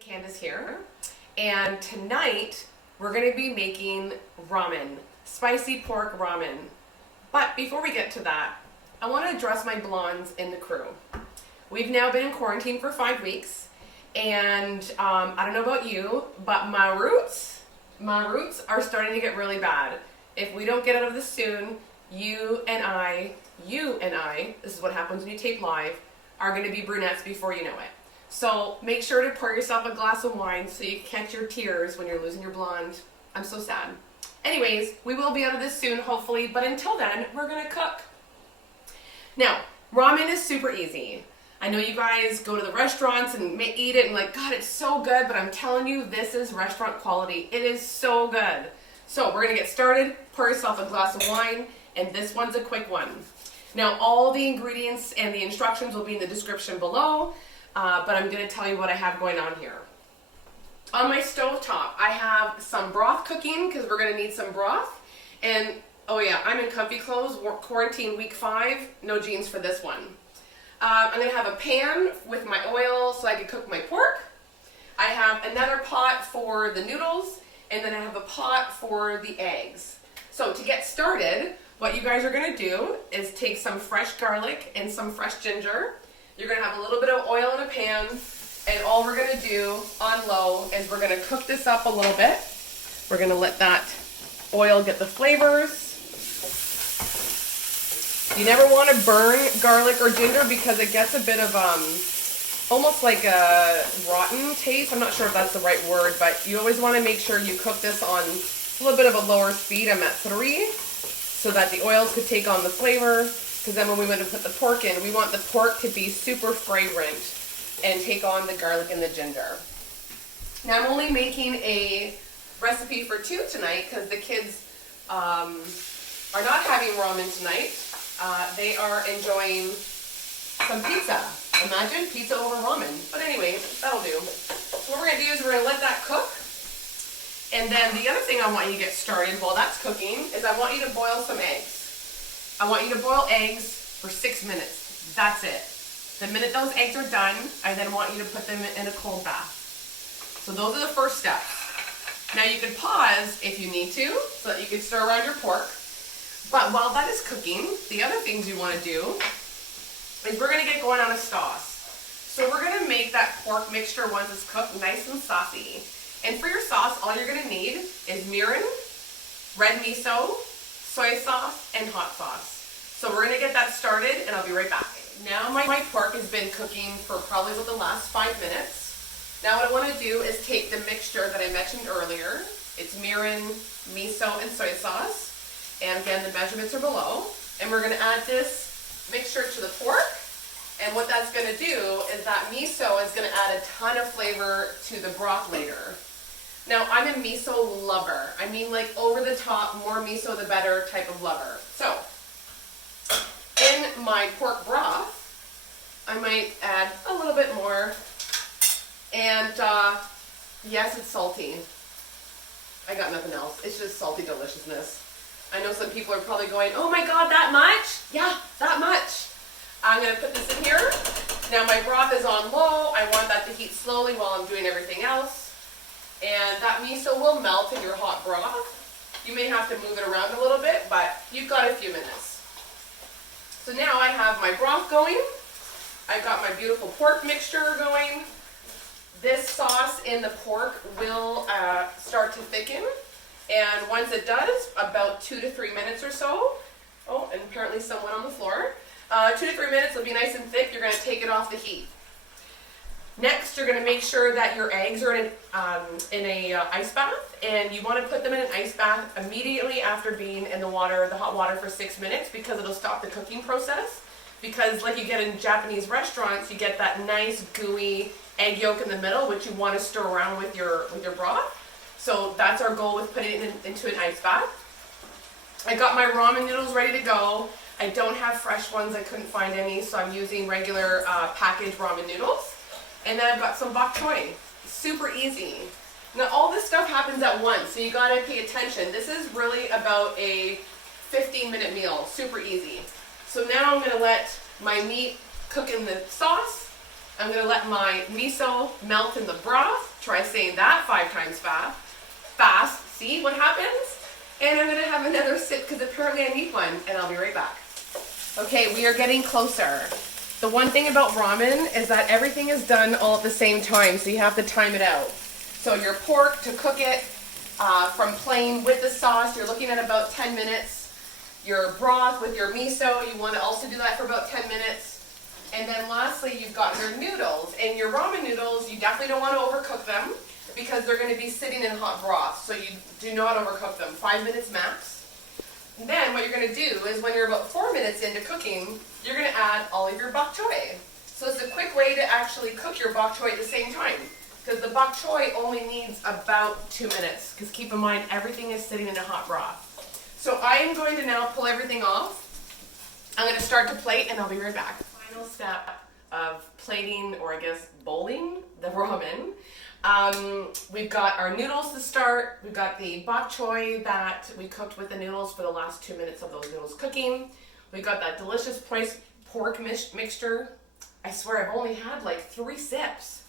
Candace here, and tonight we're going to be making ramen, spicy pork ramen. But before we get to that, I want to address my blondes in the crew. We've now been in quarantine for 5 weeks, and I don't know about you, but my roots are starting to get really bad. If we don't get out of this soon, you and I, this is what happens when you tape live, are going to be brunettes before you know it. So make sure to pour yourself a glass of wine so you can catch your tears when you're losing your blonde. I'm so sad. Anyways, we will be out of this soon, hopefully, but until then, we're gonna cook. Now, ramen is super easy. I know you guys go to the restaurants and eat it and like, God, it's so good, but I'm telling you, this is restaurant quality. It is so good. So we're gonna get started. Pour yourself a glass of wine, and this one's a quick one. Now, all the ingredients and the instructions will be in the description below. But I'm going to tell you what I have going on here. On my stovetop, I have some broth cooking because we're going to need some broth. And, oh yeah, I'm in comfy clothes, quarantine week 5, no jeans for this one. I'm going to have a pan with my oil so I can cook my pork. I have another pot for the noodles, and then I have a pot for the eggs. So to get started, what you guys are going to do is take some fresh garlic and some fresh ginger. You're going to have a little bit of oil in a pan, and all we're going to do on low is we're going to cook this up a little bit. We're going to let that oil get the flavors. You never want to burn garlic or ginger because it gets a bit of almost like a rotten taste. I'm not sure if that's the right word, but you always want to make sure you cook this on a little bit of a lower speed. I'm at 3, so that the oils could take on the flavor. Because then when we want to put the pork in, we want the pork to be super fragrant and take on the garlic and the ginger. Now I'm only making a recipe for 2 tonight because the kids are not having ramen tonight. They are enjoying some pizza. Imagine pizza over ramen. But anyway, that'll do. So what we're going to do is we're going to let that cook. And then the other thing I want you to get started while that's cooking is I want you to boil some eggs. I want you to boil eggs for 6 minutes. That's it. The minute those eggs are done, I then want you to put them in a cold bath. So those are the first steps. Now you can pause if you need to, so that you can stir around your pork. But while that is cooking, the other things you want to do is we're going to get going on a sauce. So we're going to make that pork mixture once it's cooked nice and saucy. And for your sauce, all you're going to need is mirin, red miso, soy sauce, and hot sauce. So we're going to get that started, and I'll be right back. Now my pork has been cooking for probably about the last 5 minutes. Now what I want to do is take the mixture that I mentioned earlier. It's mirin, miso, and soy sauce. And again, the measurements are below. And we're going to add this mixture to the pork. And what that's going to do is that miso is going to add a ton of flavor to the broth later. Now, I'm a miso lover. I mean, like, over the top, more miso the better type of lover. So, in my pork broth, I might add a little bit more. And, yes, it's salty. I got nothing else. It's just salty deliciousness. I know some people are probably going, oh my God, that much? Yeah, that much. I'm going to put this in here. Now, my broth is on low. I want that to heat slowly while I'm doing everything else. And that miso will melt in your hot broth. You may have to move it around a little bit, but you've got a few minutes. So now I have my broth going. I've got my beautiful pork mixture going. This sauce in the pork will start to thicken. And once it does, about 2 to 3 minutes or so. Oh, and apparently someone on the floor. 2 to 3 minutes, it'll be nice and thick. You're going to take it off the heat. Next, you're going to make sure that your eggs are in a ice bath, and you want to put them in an ice bath immediately after being in the hot water for 6 minutes, because it'll stop the cooking process. Because like you get in Japanese restaurants, you get that nice gooey egg yolk in the middle, which you want to stir around with your broth. So that's our goal with putting it into an ice bath. I got my ramen noodles ready to go. I don't have fresh ones, I couldn't find any, so I'm using regular packaged ramen noodles. And then I've got some bok choy. Super easy. Now all this stuff happens at once, so you gotta pay attention. This is really about a 15-minute meal, super easy. So now I'm gonna let my meat cook in the sauce. I'm gonna let my miso melt in the broth. Try saying that 5 times fast. See what happens? And I'm gonna have another sip because apparently I need one, and I'll be right back. Okay, we are getting closer. The one thing about ramen is that everything is done all at the same time, so you have to time it out. So your pork, to cook it from plain with the sauce, you're looking at about 10 minutes. Your broth with your miso, you want to also do that for about 10 minutes. And then lastly, you've got your noodles. And your ramen noodles, you definitely don't want to overcook them because they're going to be sitting in hot broth. So you do not overcook them. 5 minutes max. And then what you're going to do is when you're about 4 minutes into cooking, you're going to add all of your bok choy. So it's a quick way to actually cook your bok choy at the same time. Because the bok choy only needs about 2 minutes. Because keep in mind, everything is sitting in a hot broth. So I am going to now pull everything off. I'm going to start to plate and I'll be right back. Final step of plating, or I guess bowling, the ramen. We've got our noodles to start. We've got the bok choy that we cooked with the noodles for the last 2 minutes of those noodles cooking. We've got that delicious pork mixture. I swear I've only had like 3 sips.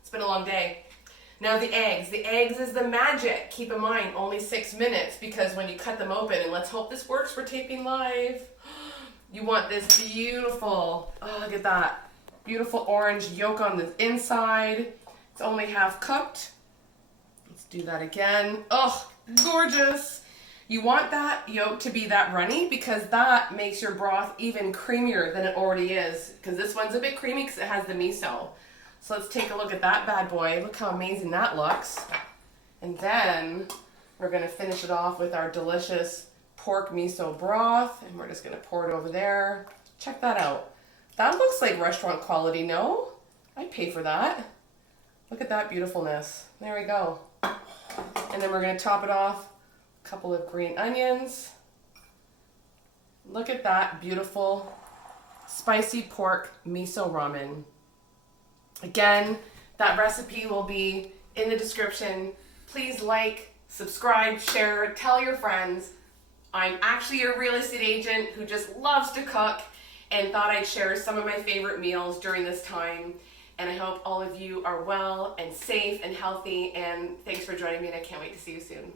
It's been a long day. Now the eggs. The eggs is the magic. Keep in mind, only 6 minutes because when you cut them open, and let's hope this works, we're taping live. You want this beautiful, oh look at that, beautiful orange yolk on the inside. It's only half cooked. Let's do that again. Oh, gorgeous. You want that yolk to be that runny because that makes your broth even creamier than it already is. Because this one's a bit creamy because it has the miso. So let's take a look at that bad boy. Look how amazing that looks. And then we're going to finish it off with our delicious pork miso broth. And we're just going to pour it over there. Check that out. That looks like restaurant quality, no? I'd pay for that. Look at that beautifulness. There we go. And then we're going to top it off. A couple of green onions. Look at that beautiful spicy pork miso ramen. Again, that recipe will be in the description. Please like, subscribe, share, tell your friends. I'm actually a real estate agent who just loves to cook and thought I'd share some of my favorite meals during this time. And I hope all of you are well and safe and healthy. And thanks for joining me, and I can't wait to see you soon.